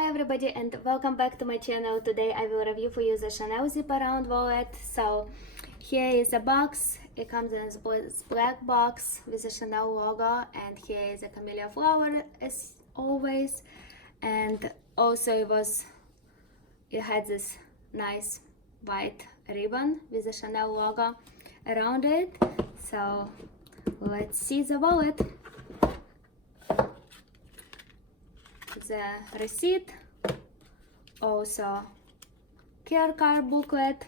Hi everybody and welcome back to my channel. Today I will review for you the Chanel zip around wallet. So here is a box. It comes in this black box with the Chanel logo, and here is a camellia flower as always, and also it had this nice white ribbon with the Chanel logo around it. So let's see the wallet. The receipt, also care card booklet,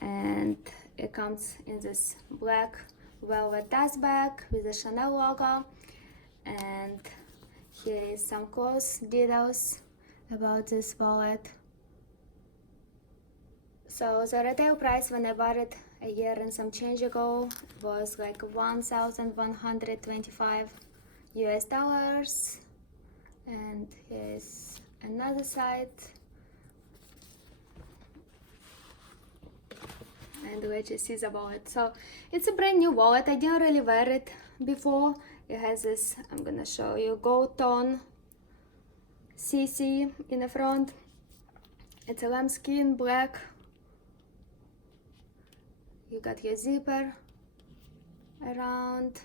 and it comes in this black velvet dust bag with the Chanel logo. And here is some close details about this wallet. So the retail price when I bought it a year and some change ago was like 1,125 US dollars. And here's another side, and let's just see the wallet. So it's a brand new wallet. I didn't really wear it before. It has this, I'm gonna show you, gold tone CC in the front. It's a lambskin black. You got your zipper around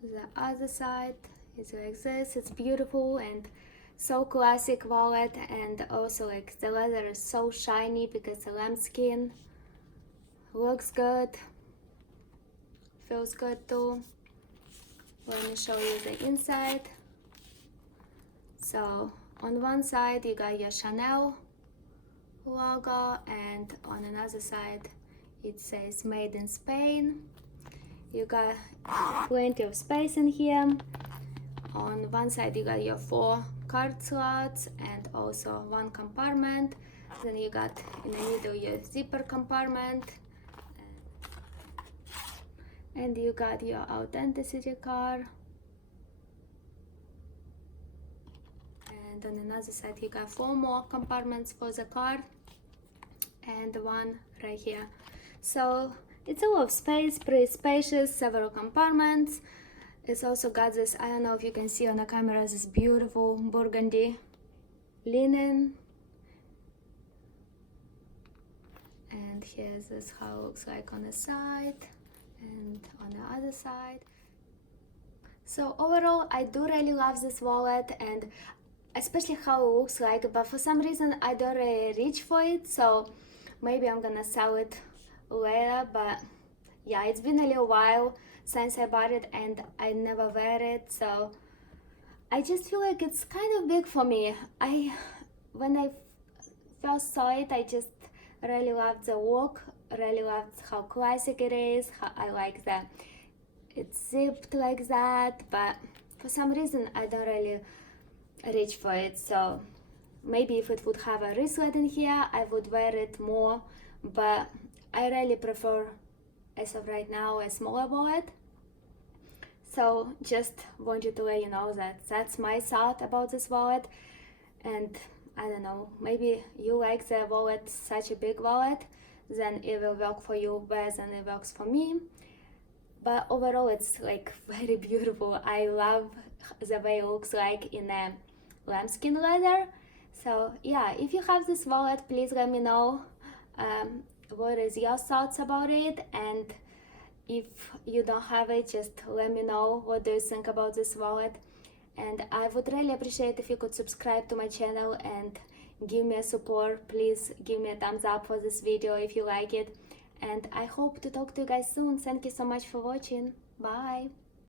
the other side. It's like this. It's beautiful and so classic wallet, and also like the leather is so shiny because the lambskin. Looks good, feels good too. Let me show you the inside. So on one side you got your Chanel logo, and on another side it says made in Spain. You got plenty of space in here. On one side you got your 4 card slots and also 1 compartment. Then you got in the middle your zipper compartment, and you got your authenticity card. And on another side you got 4 more compartments for the card and 1 right here. So it's a lot of space, pretty spacious, several compartments. It's also got this, I don't know if you can see on the camera, this beautiful burgundy linen. And here's this how it looks like on the side and on the other side. So overall, I do really love this wallet, and especially how it looks like, but for some reason I don't really reach for it, so maybe I'm gonna sell it later. But yeah, it's been a little while since I bought it and I never wear it, so I just feel like it's kind of big for me. When I first saw it, I just really loved the look, really loved how classic it is, how I like that it's zipped like that, but for some reason I don't really reach for it. So maybe if it would have a wristlet in here I would wear it more, but I really prefer, as of right now, a smaller wallet. So just wanted to let you know that that's my thought about this wallet. And I don't know, maybe you like the wallet, such a big wallet, then it will work for you better than it works for me. But overall it's like very beautiful. I love the way it looks like in a lambskin leather. So yeah, if you have this wallet, please let me know what is your thoughts about it, and if you don't have it, just let me know what do you think about this wallet. And I would really appreciate if you could subscribe to my channel and give me a support. Please give me a thumbs up for this video if you like it, and I hope to talk to you guys soon. Thank you so much for watching. Bye.